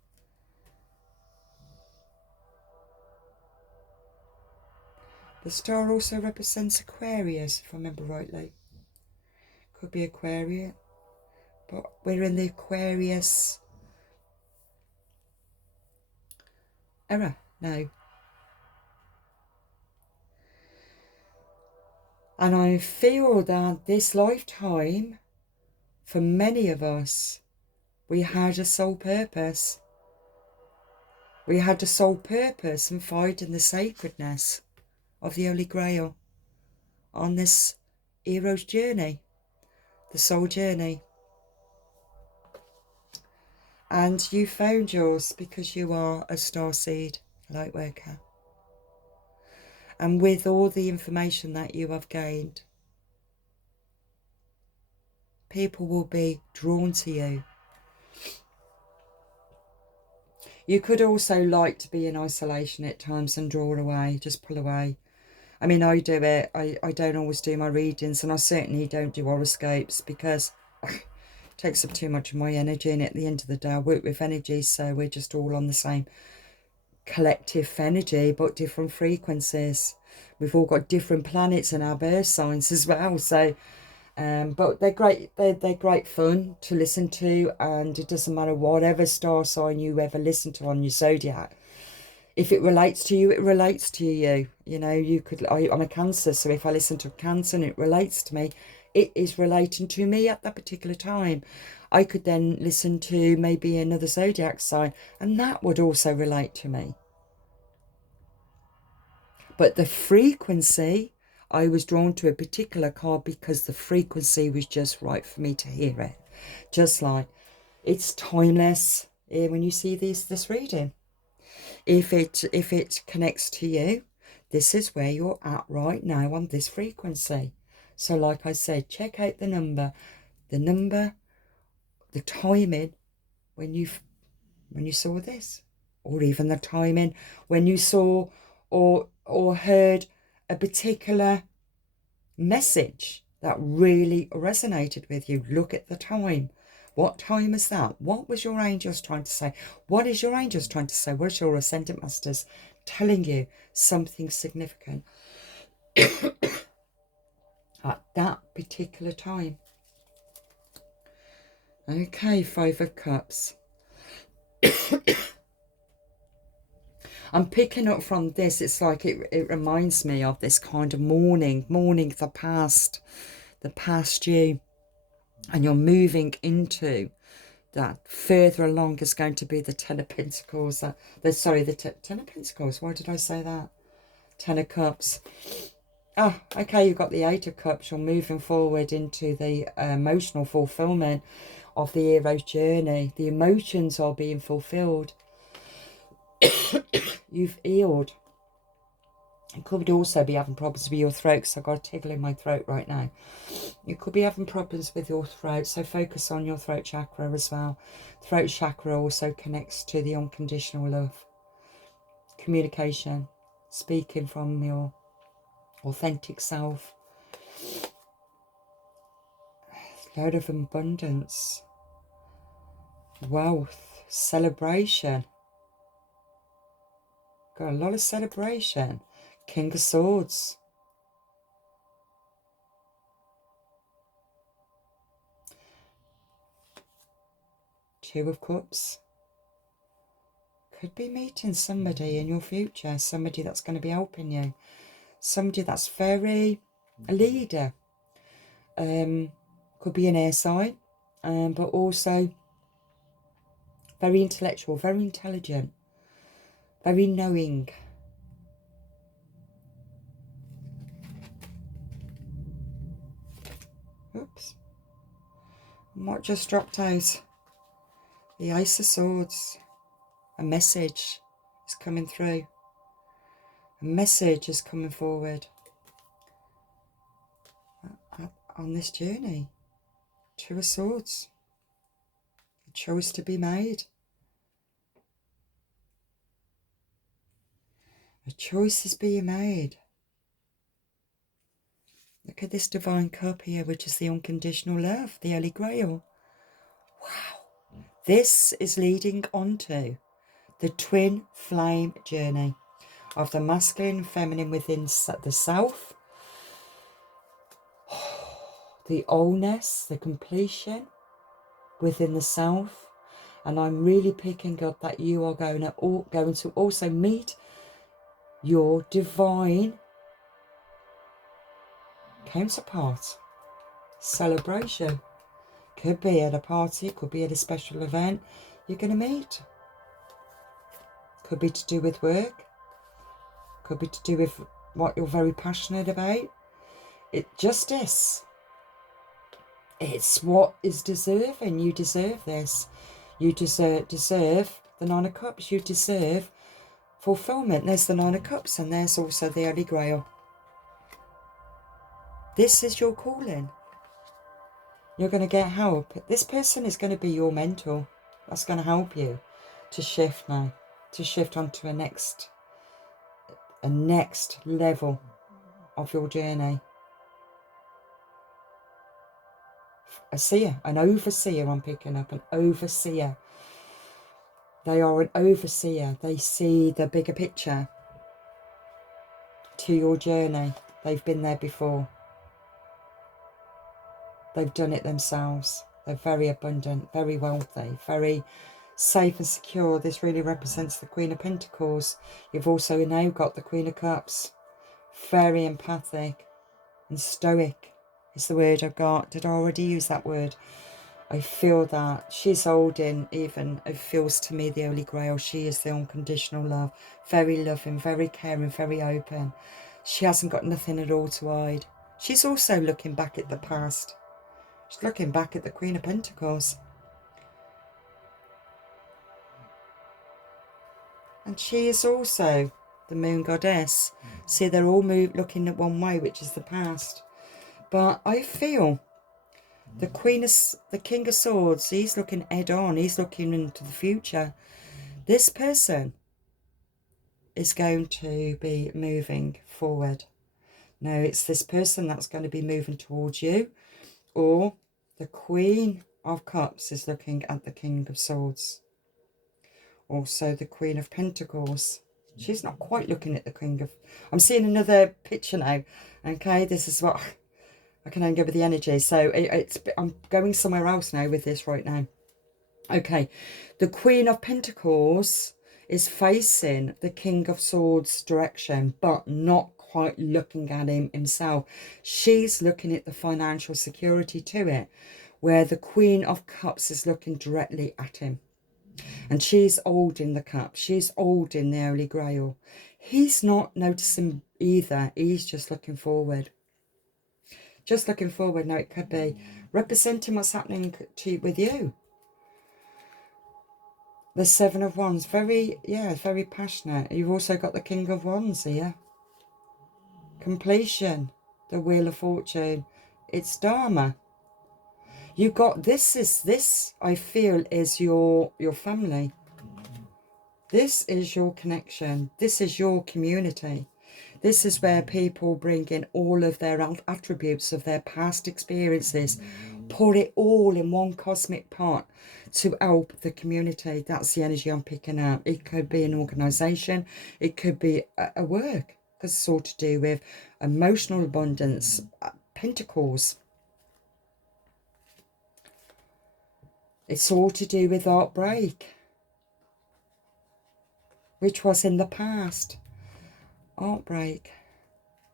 The star also represents Aquarius, if I remember rightly. Could be Aquarius, but we're in the Aquarius era now. And I feel that this lifetime, for many of us, we had a soul purpose. We had a soul purpose in finding the sacredness of the Holy Grail on this hero's journey, the soul journey. And you found yours because you are a starseed light worker. And with all the information that you have gained, people will be drawn to you. You could also like to be in isolation at times and draw away, just pull away. I mean, I do it. I don't always do my readings, and I certainly don't do horoscopes because it takes up too much of my energy, and at the end of the day I work with energy, so we're just all on the same collective energy but different frequencies. We've all got different planets in our birth signs as well, so but they're great. They're great fun to listen to, and it doesn't matter whatever star sign you ever listen to on your zodiac. If it relates to you, it relates to you. You know, you could. I'm a Cancer, so if I listen to Cancer and it relates to me, it is relating to me at that particular time. I could then listen to maybe another zodiac sign, and that would also relate to me. But the frequency, I was drawn to a particular card because the frequency was just right for me to hear it. Just like it's timeless when you see this reading. If it connects to you, this is where you're at right now on this frequency. So like I said, check out the number, the timing when you saw this, or even the timing when you saw or heard a particular message that really resonated with you. Look at the time. What time is that? What was your angels trying to say? What is your angels trying to say? What is your Ascendant Masters telling you? Something significant at that particular time. Okay, Five of Cups. I'm picking up from this, it's like it reminds me of this kind of mourning the past you, and you're moving into that. Further along is going to be the Ten of Pentacles, Ten of Pentacles, why did I say that? Ten of Cups. Oh, okay, you've got the Eight of Cups. You're moving forward into the emotional fulfillment of the hero's journey. The emotions are being fulfilled. You've healed. You could also be having problems with your throat, because I've got a tickle in my throat right now. You could be having problems with your throat, so focus on your throat chakra as well. Throat chakra also connects to the unconditional love. Communication, speaking from your authentic self. Load of abundance, wealth, celebration. Got a lot of celebration. King of Swords. Two of Cups. Could be meeting somebody in your future, somebody that's going to be helping you, somebody that's very a leader. Could be an air sign, but also very intellectual, very intelligent, very knowing. Oops. What just dropped out? The Ace of Swords. A message is coming through. A message is coming forward on this journey. Two of Swords. A choice to be made. A choice is being made. Look at this divine cup here, which is the unconditional love, the Holy Grail. Wow. This is leading on to the twin flame journey of the masculine and feminine within the self, the wholeness, the completion within the self. And I'm really picking up that you are going to also meet your divine counterpart. Celebration. Could be at a party, could be at a special event you're going to meet. Could be to do with work. Could be to do with what you're very passionate about. Justice. It's what is deserving. You deserve this. You deserve the Nine of Cups. You deserve fulfillment. There's the Nine of Cups, and there's also the Holy Grail. This is your calling. You're going to get help. This person is going to be your mentor. That's going to help you to shift now, to shift onto a next level of your journey. A seer, an overseer I'm picking up, an overseer. They are an overseer. They see the bigger picture to your journey. They've been there before. They've done it themselves. They're very abundant, very wealthy, very safe and secure. This really represents the Queen of Pentacles. You've also now got the Queen of Cups. Very empathic and stoic is the word I've got. Did I already use that word? I feel that she's holding, even it feels to me, the Holy Grail. She is the unconditional love. Very loving, very caring, very open. She hasn't got nothing at all to hide. She's also looking back at the past. She's looking back at the Queen of Pentacles. And she is also the Moon Goddess. See, they're all looking at one way, which is the past. But I feel the King of Swords, he's looking head on. He's looking into the future. This person is going to be moving forward. No, it's this person that's going to be moving towards you. Or the Queen of Cups is looking at the King of Swords. Also the Queen of Pentacles. She's not quite looking at the King of... I'm seeing another picture now. Okay, this is what... I can only go with the energy. So I'm going somewhere else now with this right now. Okay, the Queen of Pentacles is facing the King of Swords direction, but not quite looking at him himself. She's looking at the financial security to it, where the Queen of Cups is looking directly at him. And she's holding the cup. She's holding the Holy Grail. He's not noticing either. He's just looking forward. Just looking forward. Now, it could be representing what's happening with you. The Seven of Wands. Very passionate. You've also got the King of Wands here. Completion. The Wheel of Fortune. It's Dharma. You got this I feel is your family. This is your connection. This is your community. This is where people bring in all of their attributes of their past experiences, pour it all in one cosmic pot to help the community. That's the energy I'm picking up. It could be an organisation. It could be a work, because it's all to do with emotional abundance, pentacles. It's all to do with heartbreak, which was in the past. Heartbreak.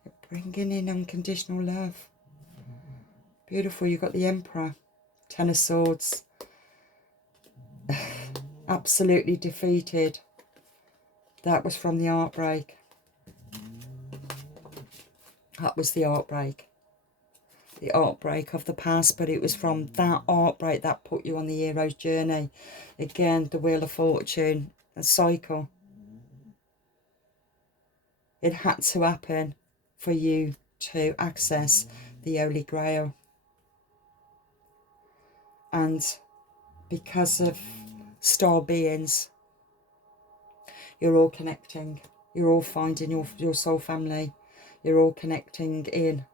You're bringing in unconditional love. Beautiful. You've got the Emperor. Ten of Swords. Absolutely defeated. That was from the heartbreak. That was the heartbreak. The heartbreak of the past, but it was from that heartbreak that put you on the hero's journey. Again, the Wheel of Fortune, a cycle. It had to happen for you to access the Holy Grail. And because of star beings, you're all connecting. You're all finding your soul family. You're all connecting in.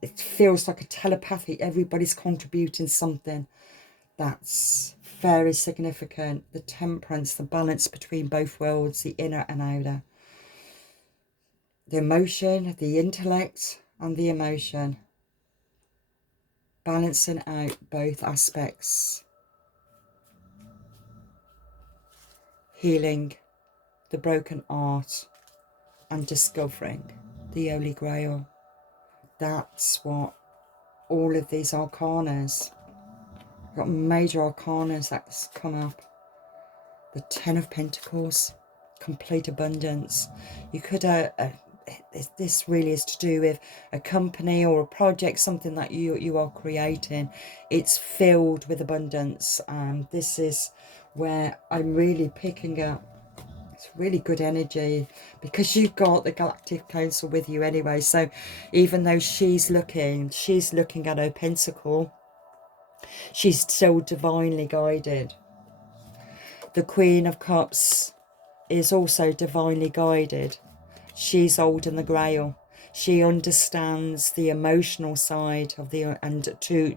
It feels like a telepathy. Everybody's contributing something that's very significant. The temperance, the balance between both worlds, the inner and outer. The emotion, the intellect and the emotion. Balancing out both aspects. Healing the broken heart and discovering the Holy Grail. That's what all of these arcanas, got major arcanas that's come up. The Ten of Pentacles, complete abundance. You could this really is to do with a company or a project, something that you are creating. It's filled with abundance. This is where I'm really picking up. It's really good energy because you've got the Galactic Council with you anyway. So even though she's looking at her pentacle, she's still divinely guided. The Queen of Cups is also divinely guided. She's holding the grail. She understands the emotional side of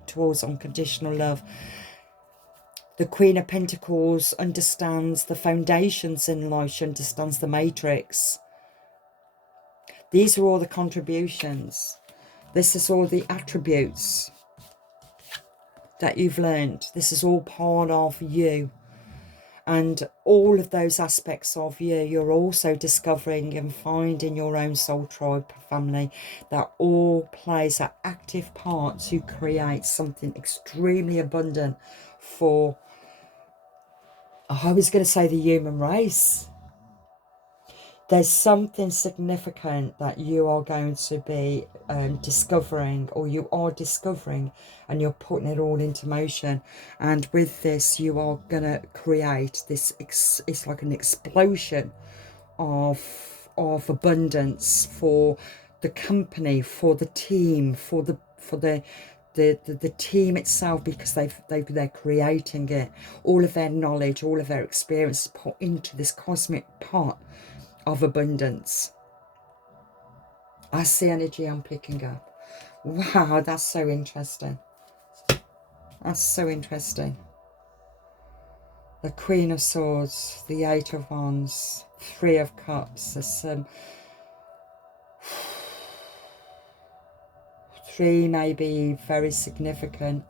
towards unconditional love. The Queen of Pentacles understands the foundations in life. She understands the matrix. These are all the contributions. This is all the attributes that you've learned. This is all part of you. And all of those aspects of you, you're also discovering and finding your own soul tribe family that all plays an active part to create something extremely abundant for, I was going to say, the human race. There's something significant that you are going to be discovering, or you are discovering, and you're putting it all into motion. And with this, you are going to create this, it's like an explosion of abundance for the company, for the team, for the team itself, because they're creating it. All of their knowledge, all of their experience put into this cosmic pot of abundance. That's the energy I'm picking up. Wow, that's so interesting. That's so interesting. The Queen of Swords, the Eight of Wands, Three of Cups. There's some three may be very significant.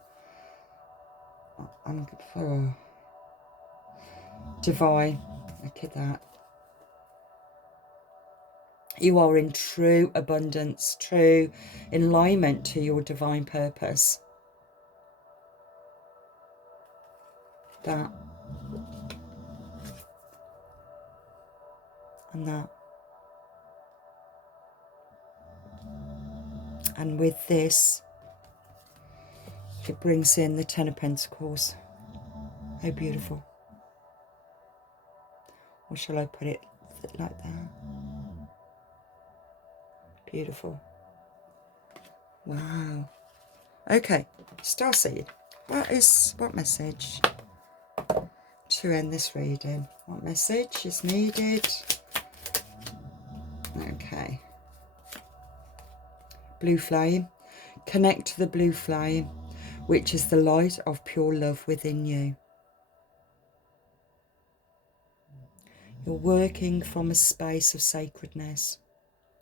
Divine. Look at that. You are in true abundance, true alignment to your divine purpose. That. And that. And with this, it brings in the Ten of Pentacles. How beautiful. Or shall I put it like that? Beautiful. Wow. Okay, Starseed, what message to end this reading? What message is needed? Okay. Blue flame. Connect to the blue flame, which is the light of pure love within you. You're working from a space of sacredness,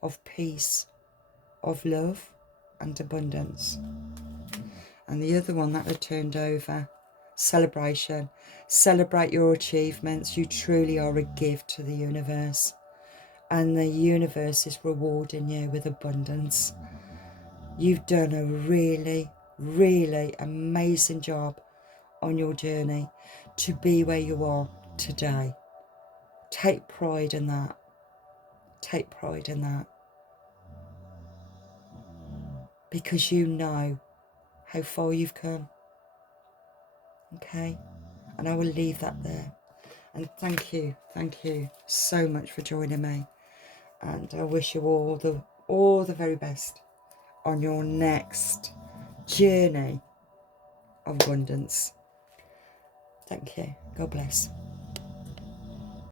of peace, of love and abundance. And the other one that I turned over, celebration. Celebrate your achievements. You truly are a gift to the universe. And the universe is rewarding you with abundance. You've done a really, really amazing job on your journey to be where you are today. Take pride in that. Take pride in that. Because you know how far you've come. Okay? And I will leave that there. And thank you so much for joining me. And I wish you all the very best on your next journey of abundance. Thank you. God bless.